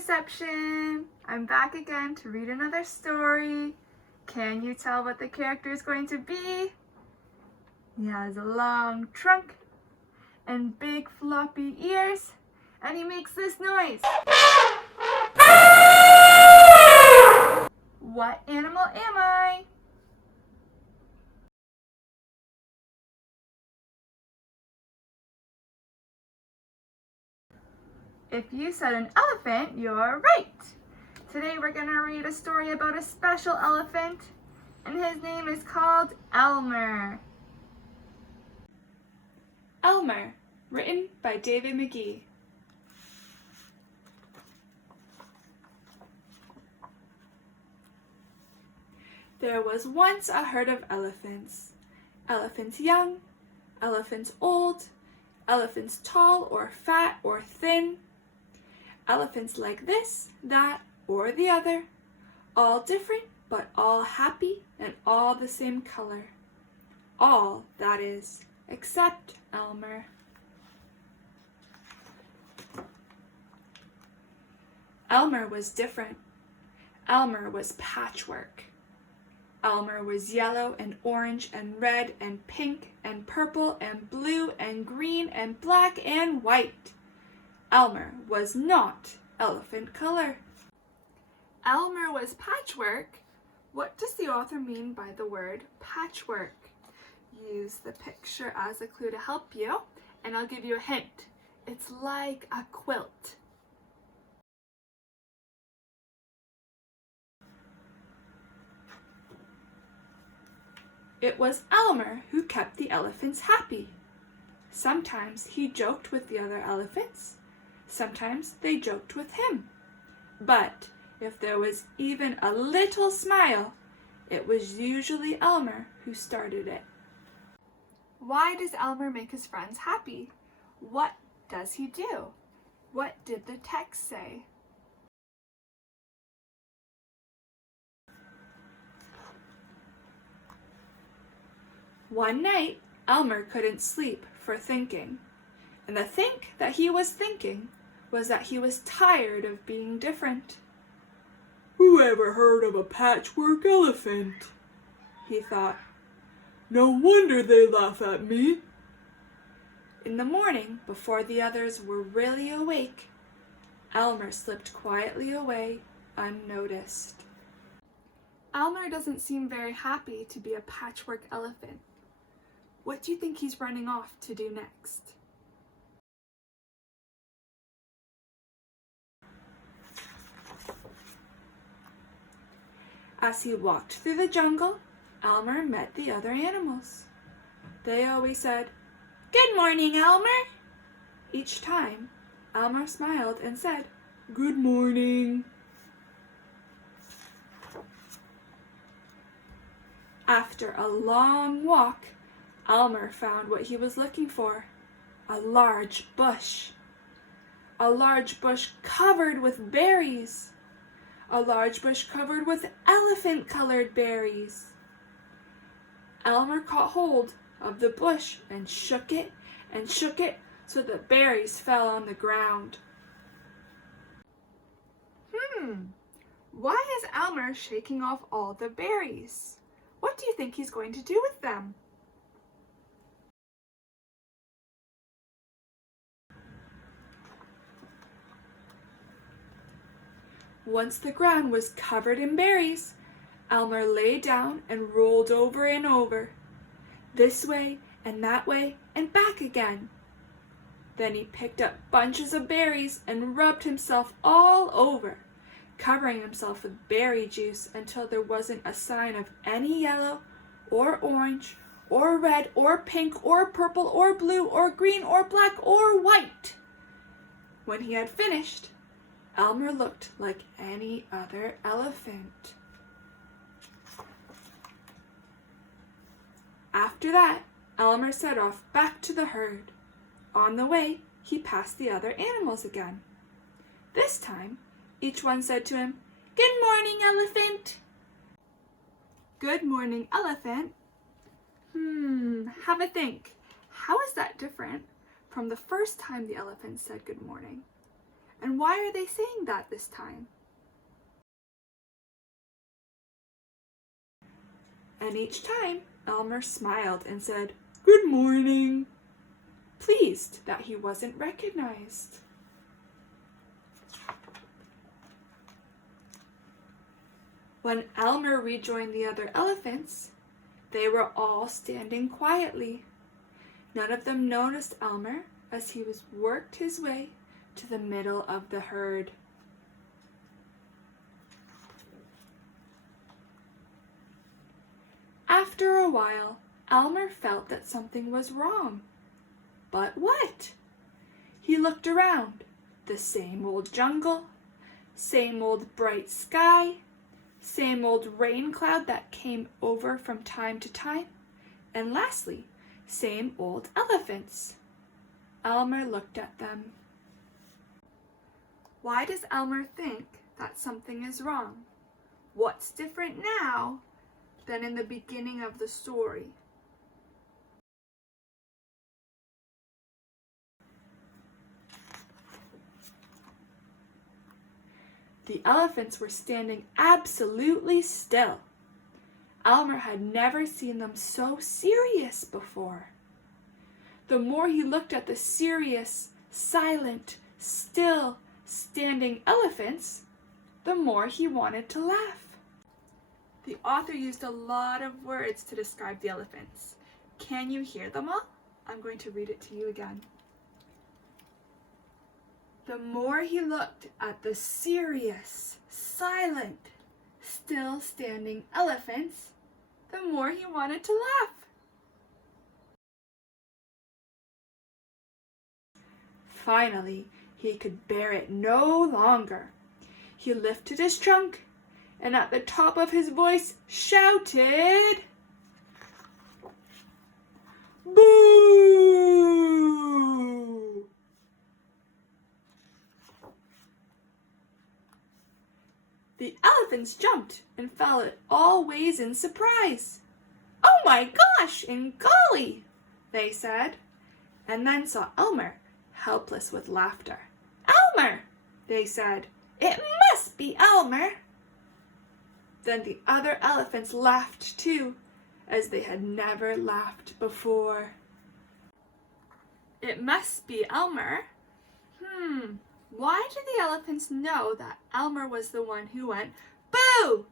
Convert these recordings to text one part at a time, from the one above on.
reception! I'm back again to read another story. Can you tell what the character is going to be? He has a long trunk and big floppy ears, and he makes this noise. What animal am I? If you said an elephant, you're right. Today we're going to read a story about a special elephant, and his name is called Elmer. Elmer, written by David McKee. There was once a herd of elephants. Elephants young, elephants old, elephants tall or fat or thin, elephants like this, that, or the other, all different but all happy and all the same color. All, that is, except Elmer. Elmer was different. Elmer was patchwork. Elmer was yellow and orange and red and pink and purple and blue and green and black and white. Elmer was not elephant color. Elmer was patchwork. What does the author mean by the word patchwork? Use the picture as a clue to help you, and I'll give you a hint. It's like a quilt. It was Elmer who kept the elephants happy. Sometimes he joked with the other elephants. Sometimes they joked with him. But if there was even a little smile, it was usually Elmer who started it. Why does Elmer make his friends happy? What does he do? What did the text say? One night, Elmer couldn't sleep for thinking, and the think that he was thinking was that he was tired of being different. "Who ever heard of a patchwork elephant?" he thought. "No wonder they laugh at me." In the morning, before the others were really awake, Elmer slipped quietly away unnoticed. Elmer doesn't seem very happy to be a patchwork elephant. What do you think he's running off to do next? As he walked through the jungle, Elmer met the other animals. They always said, "Good morning, Elmer." Each time, Elmer smiled and said, "Good morning." After a long walk, Elmer found what he was looking for, a large bush. A large bush covered with berries. A large bush covered with elephant-colored berries. Elmer caught hold of the bush and shook it so the berries fell on the ground. Why is Elmer shaking off all the berries? What do you think he's going to do with them? Once the ground was covered in berries, Elmer lay down and rolled over and over, this way and that way and back again. Then he picked up bunches of berries and rubbed himself all over, covering himself with berry juice until there wasn't a sign of any yellow or orange or red or pink or purple or blue or green or black or white. When he had finished, Elmer looked like any other elephant. After that, Elmer set off back to the herd. On the way, he passed the other animals again. This time, each one said to him, "Good morning, elephant." Good morning, elephant. Have a think. How is that different from the first time the elephant said good morning? And why are they saying that this time? And each time, Elmer smiled and said, "Good morning," pleased that he wasn't recognized. When Elmer rejoined the other elephants, they were all standing quietly. None of them noticed Elmer as he worked his way to the middle of the herd. After a while, Elmer felt that something was wrong. But what? He looked around. The same old jungle, same old bright sky, same old rain cloud that came over from time to time, and lastly, same old elephants. Elmer looked at them. Why does Elmer think that something is wrong? What's different now than in the beginning of the story? The elephants were standing absolutely still. Elmer had never seen them so serious before. The more he looked at the serious, silent, still, standing elephants, the more he wanted to laugh. The author used a lot of words to describe the elephants. Can you hear them all? I'm going to read it to you again. The more he looked at the serious, silent, still standing elephants, the more he wanted to laugh. Finally, he could bear it no longer. He lifted his trunk and at the top of his voice shouted, "Boo!" The elephants jumped and fell at all ways in surprise. "Oh my gosh, and golly," they said, and then saw Elmer, helpless with laughter. "Elmer," they said. "It must be Elmer." Then the other elephants laughed too, as they had never laughed before. It must be Elmer. Why did the elephants know that Elmer was the one who went, "Boo"?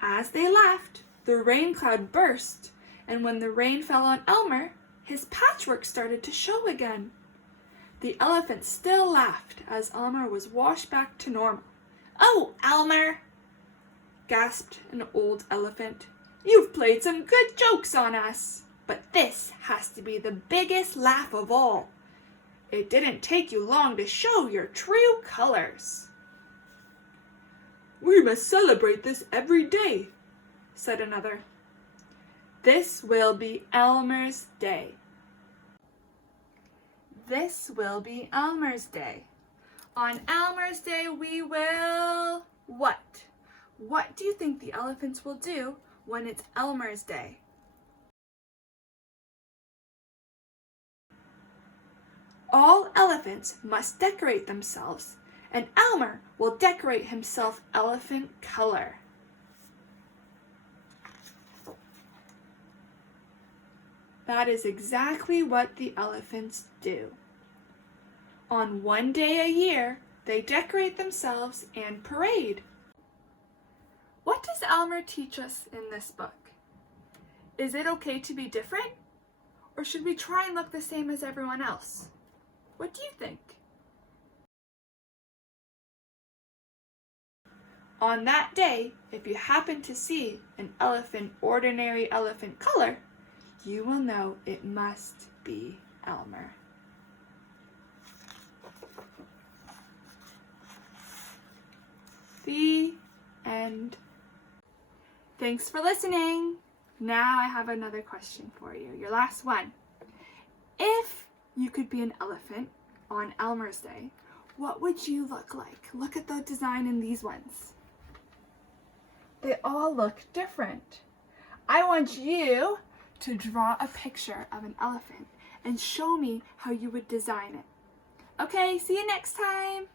As they laughed, the rain cloud burst, and when the rain fell on Elmer, his patchwork started to show again. The elephants still laughed as Elmer was washed back to normal. "Oh, Elmer," gasped an old elephant, "you've played some good jokes on us, but this has to be the biggest laugh of all. It didn't take you long to show your true colors." "We must celebrate this every day," said another. "This will be Elmer's day." This will be Elmer's day. On Elmer's day we will... What? What do you think the elephants will do when it's Elmer's day? All elephants must decorate themselves, and Elmer will decorate himself elephant color. That is exactly what the elephants do. On one day a year, they decorate themselves and parade. What does Elmer teach us in this book? Is it okay to be different? Or should we try and look the same as everyone else? What do you think? On that day, if you happen to see an ordinary elephant color, you will know it must be Elmer. The end. Thanks for listening. Now I have another question for you, your last one. If you could be an elephant on Elmer's Day, what would you look like? Look at the design in these ones. They all look different. I want you to draw a picture of an elephant and show me how you would design it. Okay, see you next time.